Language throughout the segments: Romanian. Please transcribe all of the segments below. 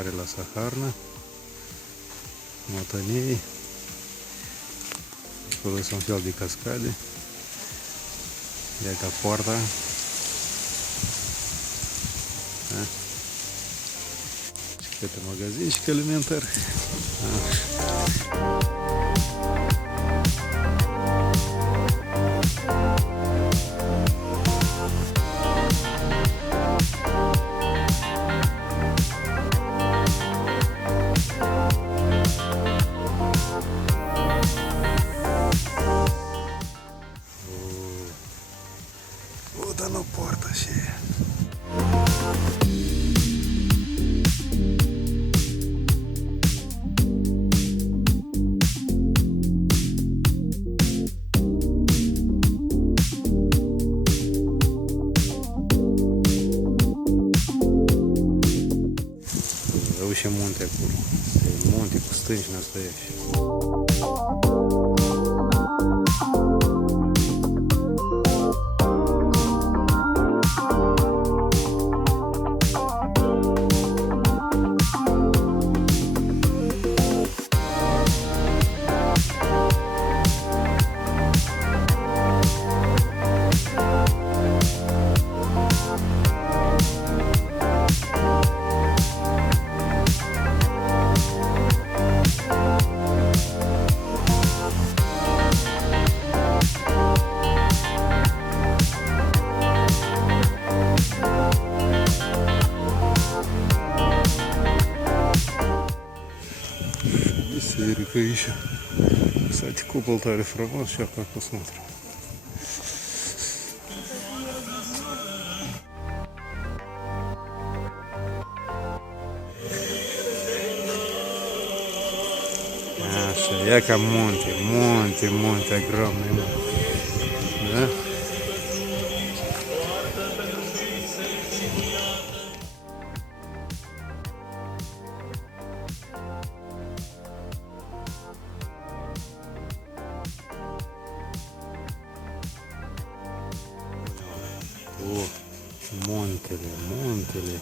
intrare la Saharna, Motanei. Acolo sunt un fel de cascade. Iată poarta. Da? Și câte magazinчик alimentar. Вот оно, порта ще. Вообще munte acolo. E munte cu stânci nastoiași. Серика еще. Кстати, купол Тари Фроман. Сейчас как посмотрим. Яка Монте огромный. Да? О, Монтele.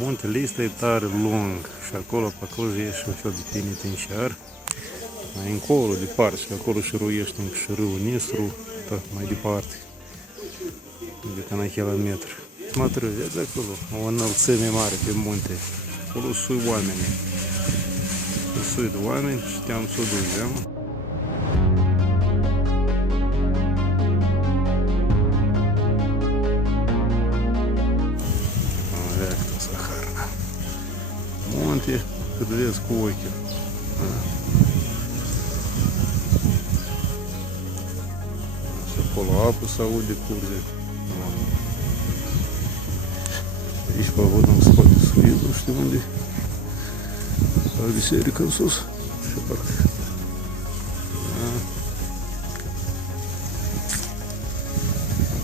Muntele este tare lung și acolo pe acolo ieși un fel de penitenciar. Mai încolo, departe, și acolo și ruiește și râul Nistru, tot mai departe, de la kilometri. Mă vedeți acolo, o înălțime mare pe munte. Acolo sui oamenii. Sui de oameni și te-am să duci, da? Munte, cât vezi cu ochii. Și acolo apă se aude curge. Aici pe văd în spate suizul, știi unde? La biserică în sus. Și parcă.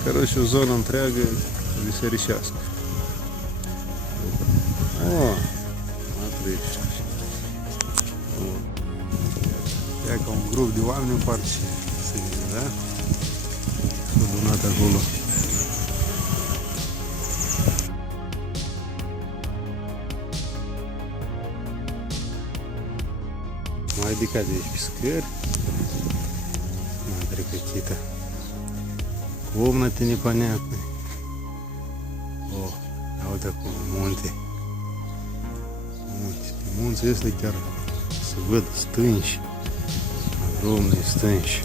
Короче, zona întreagă bisericească. E ca un grup de oameni în parte și se vede, da? S-a donat acolo. Mai ridicat de aici pe scări. Смотри, какие-то комнаты непонятные. О, а вот такой Монте. Munți este chiar să văd stânci, огромные stânci.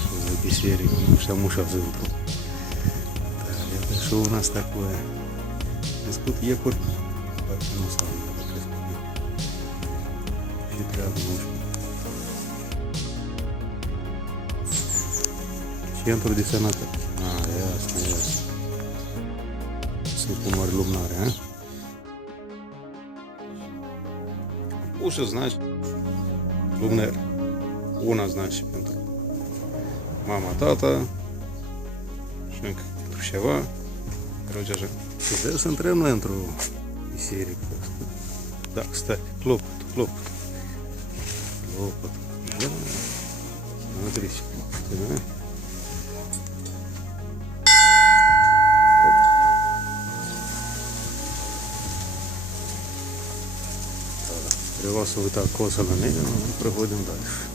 Что за biserică, nu știam ușa zântru. Dar iată și un asta такое. Crescut iepuri, parcă nu s-au crescut iepuri. Și treabă, nu știu. Centru de sănătate. Ясно. Sunt cu mari lumnare, a? Ușă значит lumner. Una значит pentru mama, tata și încă pentru ceva. Короче, așa. Trebuie să intrăm noi într-o biserică. Da, stai, clopotul. Da. Смотрите, да? Если вас вот так косо намеренно, мы проходим дальше.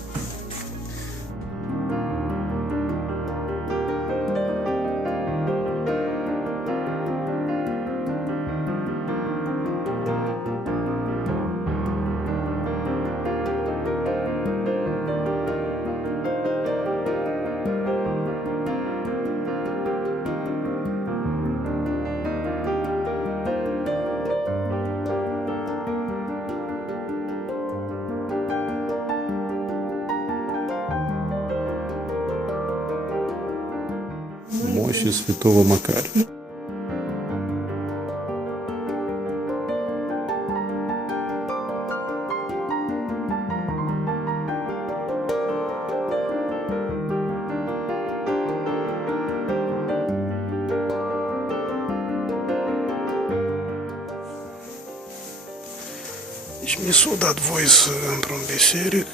Мощи святого Макария. Deci mi-s-o dat voie într-un biserică.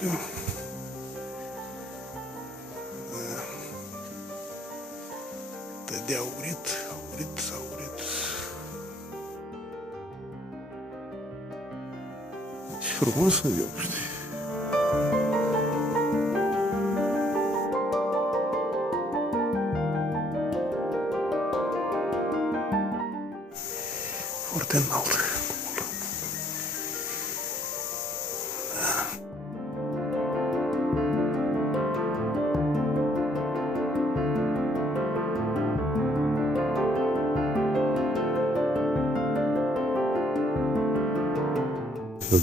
De aurit. Deci frumos să viu, știi? Foarte înalt.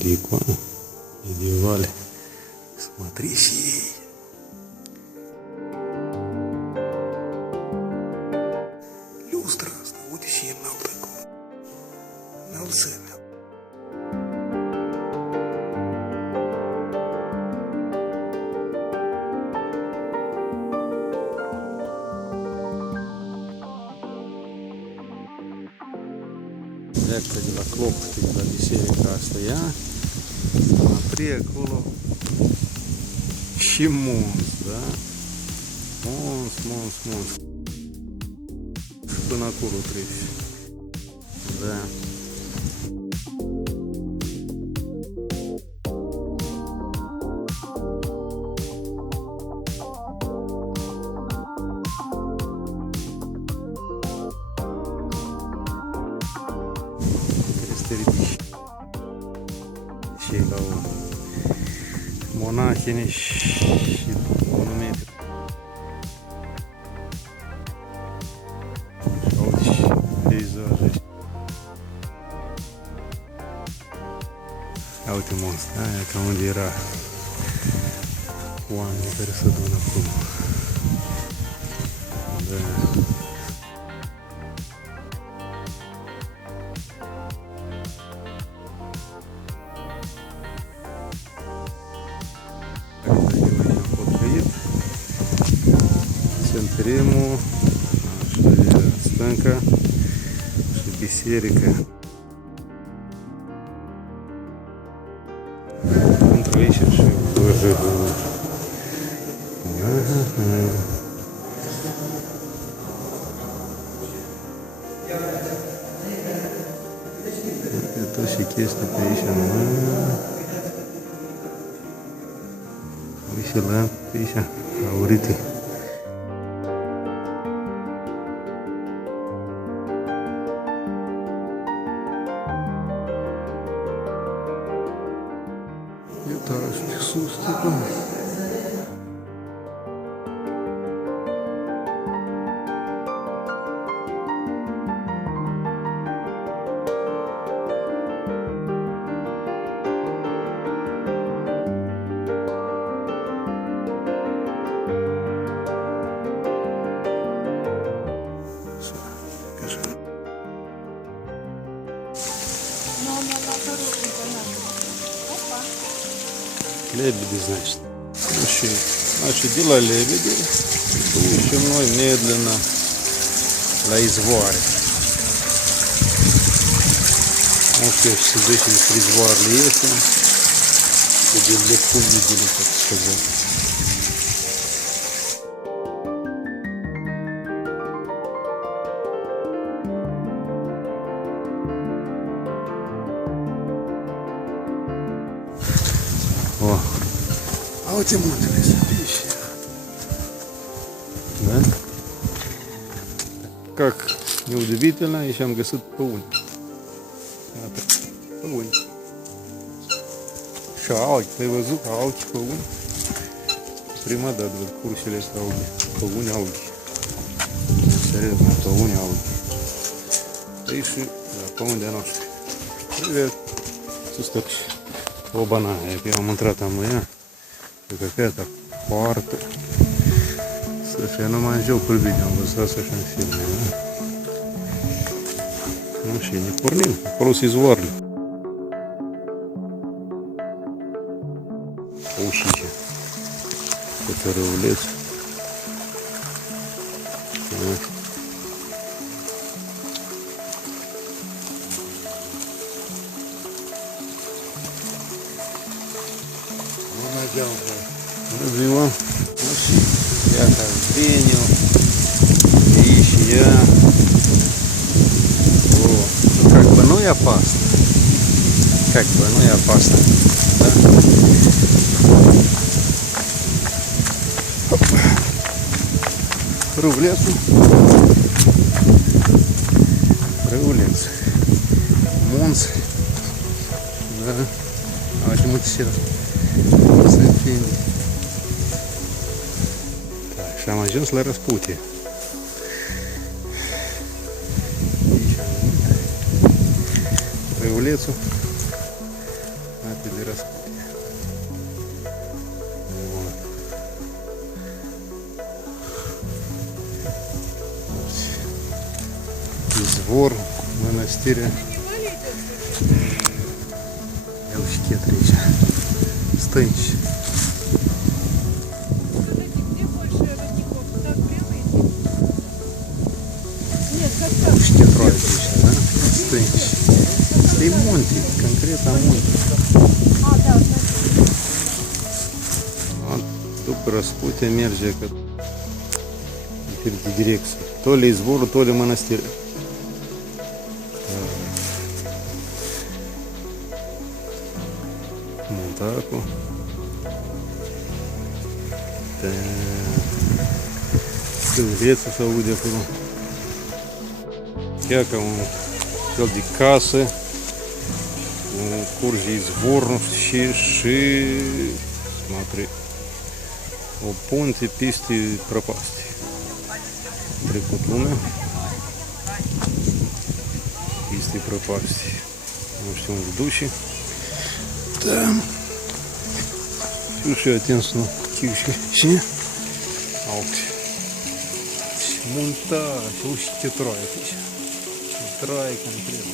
De icoane medievale. Смотрите ei. Люстра asta, uite și e înalt acolo. Înălțimea. Dreapta de la clopătă, de la biserica asta, ia. Смотри, acolo și munți, da? Munți. Și până acolo treci. Da. Trebuie să te ridici. Și la o monahine și monumente. Și auzi și peisaje. Ia uite monstru, aia ca unde era oamenii care se adună acum. Da. Центримul, așa, stânca și biserica. Într-o aici și văzădul. Uite și chestii pe aici, uite la pe aici, aurite. Etaj de sus, tăcă. Лебеди, значит. Значит, de la Лебеди ducem noi медленно la izvoare. Nu știu ce să zice despre izvoarele astea, că de lecum видели, так сказать. О, а вот и мудрый пища. Да? Как неудивительно, еще am găsit păuni. Iată, păuni. Și alți, ai văzut alți păuni? Prima dată văd cursurile astea aude. Păuni aude. Serios, păuni aude. Aici și păuni de-a noștri. Привет. Сустокщ. Оба-на, я am intrat în ea. E какая-то парта. Слушай, я numai în jocul video am văzut asta și în filme, da? Nu, și ne pornim. Acolo sunt izvoarele. Ușice. Cătărăuleț. Bună ziua! Iată Veniu, и я. О, ну как бы, ну и опасно. Как бы, ну и опасно. Да? Рывлец. Рывлец. Монс. Да. А почему ты сел? Так, și am ajuns la răsputie. Râulețul ape de răsputie. Izvor, mănăstirea. Iau și chetri aici. Stânci. Știi troie aici, da? Stânci. Asta e munte, concret munte. După răspute merge în diferite direcții. To le izvorul, to le mănăstire. Montacul. Cârlețul se aude acolo. Chiar ca un fel de casă, un curge izvor și смотри, o punte peste prăpastie. Trecut lumea peste prăpastie. Nu știu unde duce. Da. Și eu atins, nu? Și? Alte. Montaj, uite ce troie aici. Troie concret.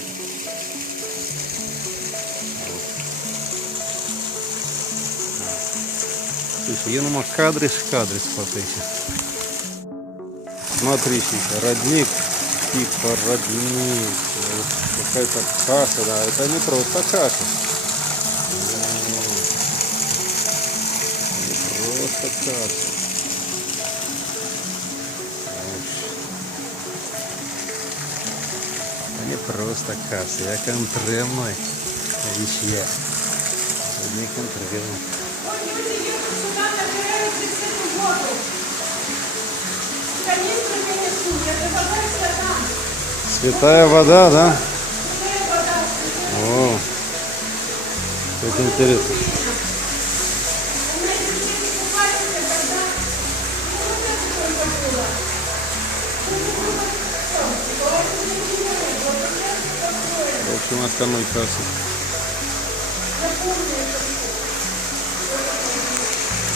Слушай, я numai cadre și cadre să fac aici. Смотрите, родник, типа родник. Какая-то каша, да, это не просто каша. Не просто каша. Не просто каша, я конкретный вещь. Не конкретный. Святая вода, да? О, это интересно. В общем, остальной кассы.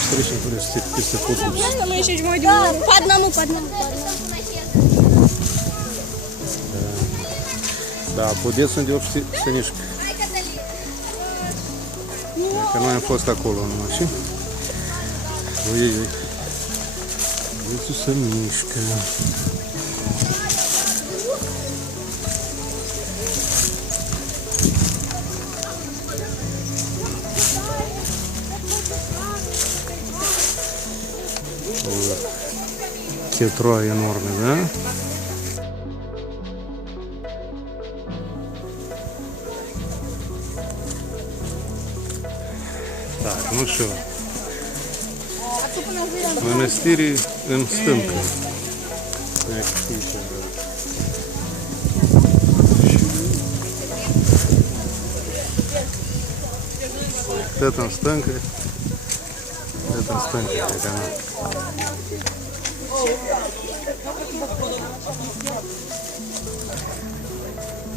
Встречный университет, если подпись. Мы еще идем по одному. Da, puteți unde obții Sănișcă. Că noi am fost acolo numai și... Ui. Uite Sănișcă. Ce troie enorme, da? Так, nu știu. Mănăstirii în stâncă. Tot în stâncă. Tot în stâncă, e ca nu.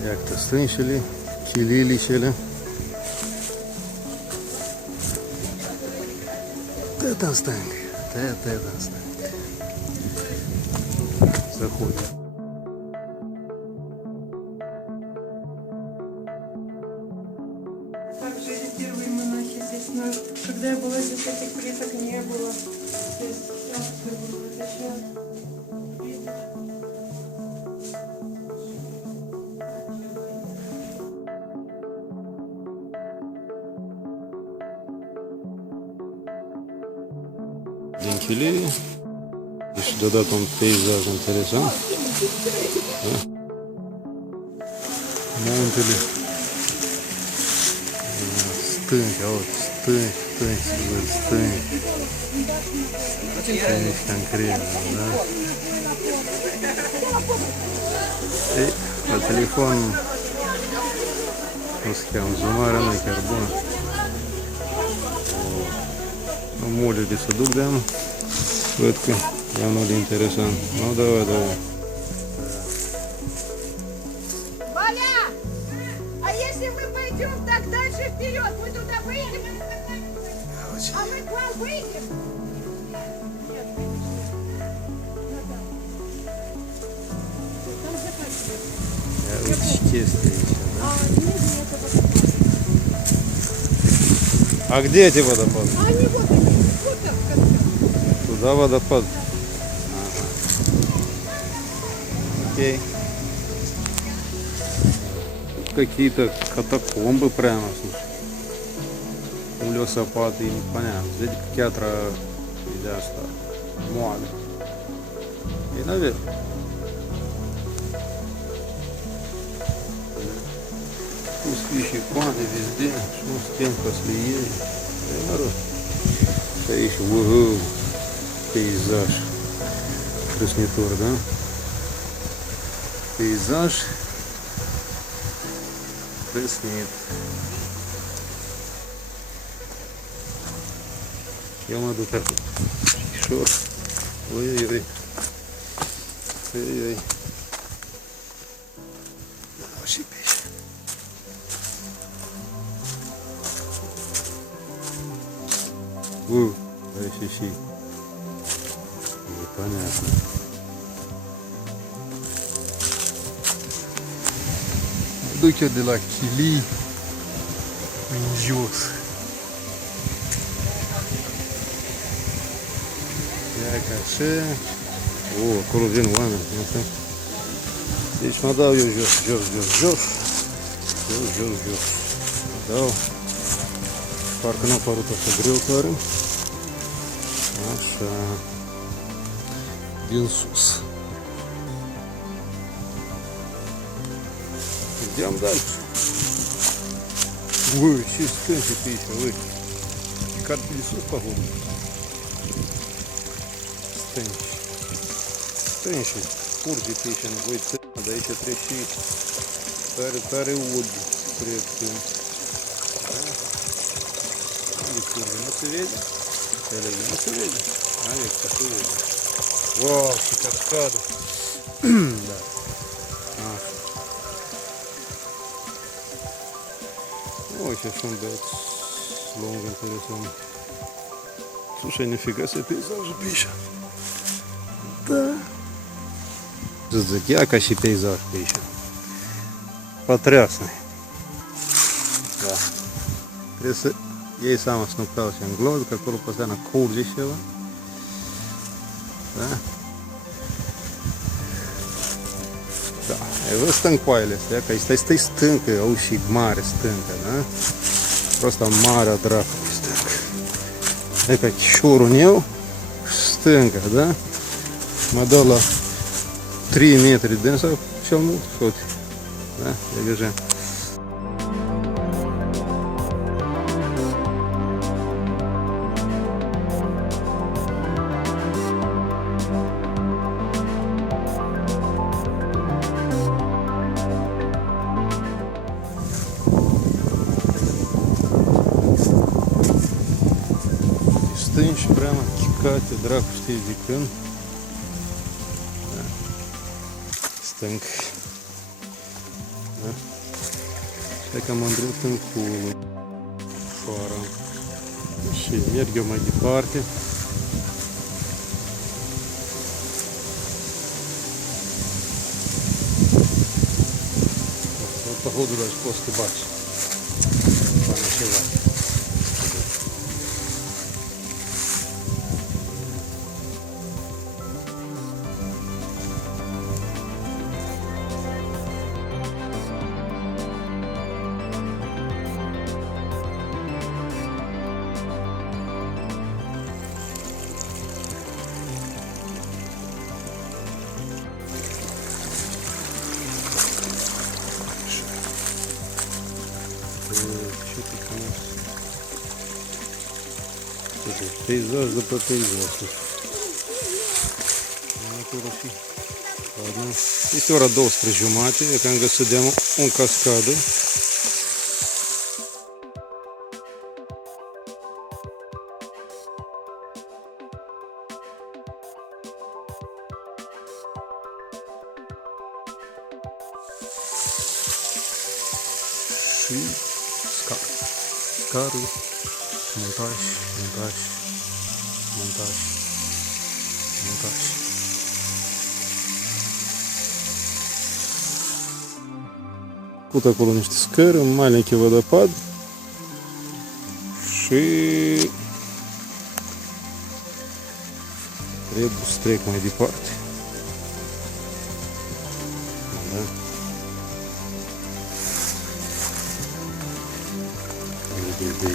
Iată stânșele, chililicele. Tot în stâncă, tot în stâncă. Заходим. Так жили первые монахи здесь. Но когда я была здесь, этих плиток не было. Здесь так все было. Это сейчас видишь. Денчили. Deci deodată un peisaj interesant. Da? Muntele. Stânci, auzi, stânci, stânci. Stânci ca în cremă, da? Ei, la telefon nu se cheamă zoomarea, nu e chiar bună. Mulți de se duc de-am. Văd că e unul de interesant. Nu, давай. Валя! А если мы пойдем так дальше вперед, мы туда выйдем, а мы к вам выйдем? Я ручки стоите, да? А где эти водопады? А они вот так, в конце. Туда водопад. Ага. Окей. Тут какие-то катакомбы прямо, слушай. У лесопады, непонятно. Здесь театра идеasta moale. E navel. Пустые иконы везде, ну стенка слией. Народ. Стоишь, угу, пейзаж. Краснитур, да? Пейзаж. Краснит. Я могу так. Шор. Ой-ой-ой. Ой-ой. Вообще пейзаж. Ощущи. Непонятно. Duce de la Chilii în jos. Ia ca așa. Acolo vin oameni. Deci mă dau eu jos. Dau. Parcă n-a părut așa greu tare. Așa. Din sus. Идем дальше. Ой, че стенки ты еще, ой. Как пылесос походу. Стенки. Курги ты еще, ой, да еще трещи. Тары воду. Предки. Курги, ну ты видишь? Ну ты видишь? А ведь ты видишь. Вау, что каскады. Да. Ой, сейчас он дает лонг интересный. Слушай, нифига себе пейзаж пища. Да. Як ще пейзаж пища. Потрясный. Да. Если я и сам оснуптался în glod, că acolo постоянно curge ceva. Da? Da, e văd stâncoaiele astea, că este stâncă, au și mare stâncă, da? Просто marea dracului stâncă. E ca chișorul meu, stâncă, da? Mă dă la 3 metri din sau cel mult, tot. Da? E găjăm. stânci și breama chicate, dracu știi de când. Da. Stânc. Da. Hai că mă îndrept în cul. Fără. Și merg eu mai departe. Походу даже после бачи. Поночевать. Что тут у нас? Пейзаж după peisaj. Ладно. Este ora 12:30, că am găsit de un cascadă. Și scară, montaj. Cut acolo niște scări, un маленький водопад și trebuie să trec mai departe. Da.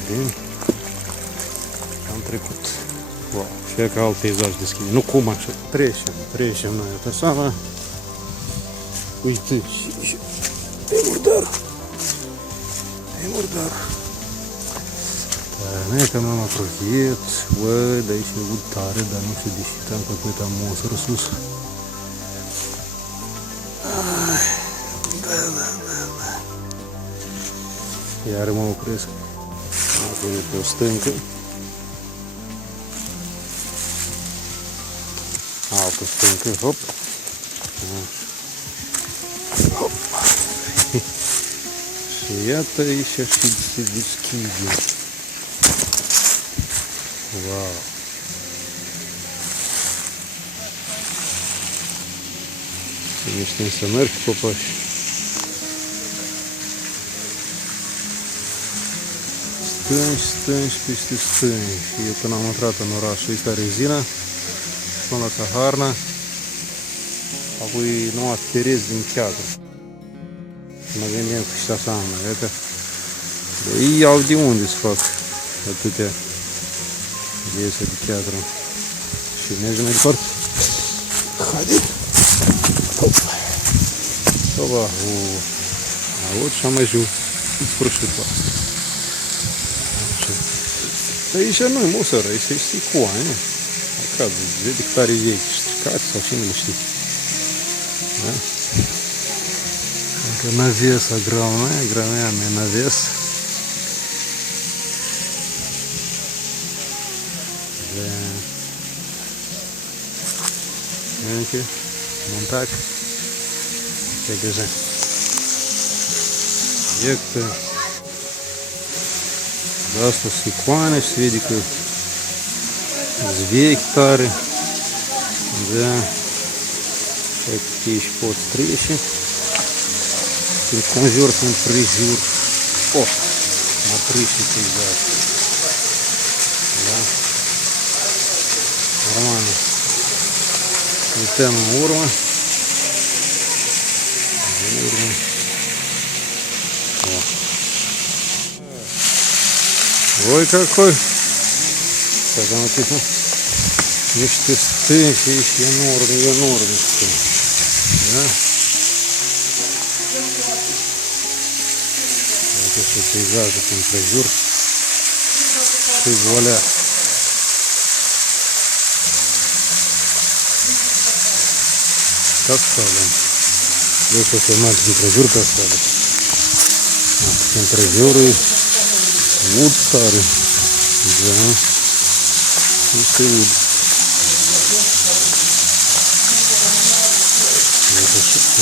Bine. Am trecut. Wow. Și e ca alt peisaj deschide. Nu cum așa. Trecem noi asta sama. Uite. E murdar. Da, că m-am apropiat. Bă, de aici e mult tare, dar nu știu de ce am făcut am mosără sus. Da. Iar mă opresc. Acolo pe o stâncă. Altă stâncă, hop. Hop. Și iată aici și se deschide. Wow. Ne știm să merg cu popași. Stânci peste stânci. Eu când am intrat în orașul ăsta rezina, până la Saharna, apoi numai pereți din teatru. Mă gândeam că și așa am, că ei au de unde să fac atâtea piese de teatru. Și mergem mai departe. Haide! Opa! Вот și am ajuns în sfârșitul asta. Aici nu e mosără, aici este icoane. Acasă, vede că tare vechi, stricați sau cine le știe. Da? Încă навес огромный навес. Да. Видите, монтаж. Как же. Як-то. Да, что с иконой, с ведикой. Звей тары. Да. Какие еще подстричи. Конзер, призюр. О, отличный пейзаж. Да. Нормально. И тема урма. Ой, какой. Так, там написано. Мечты стынки, еще норм. Да. Это пейзаж, контразюр. И вуаля. Каскада. Здесь вот снимать контразюр каскада. Контразюры. Вот старый. Да. Чистый вуд.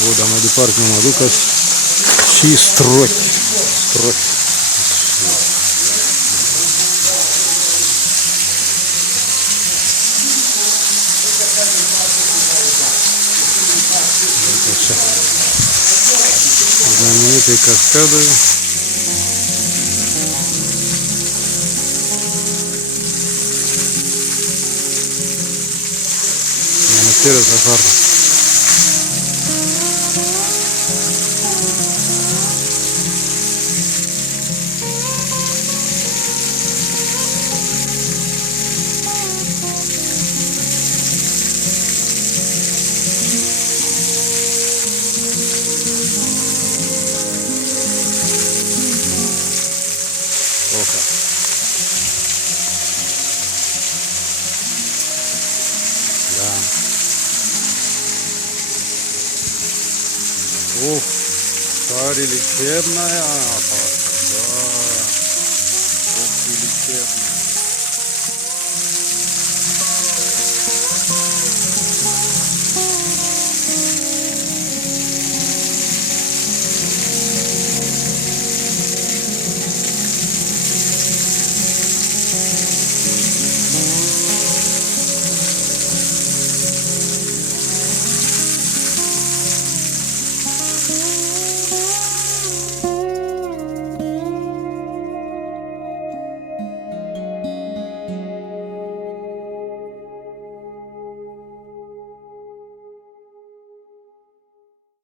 Вода mai departe mă duc și strochi. Strochi. Așa. Знаменитые каскады. Монастырь Сахарный. Плохо. Да. Ух, шаре лечебная аппарата, да. Ух, и лечебная.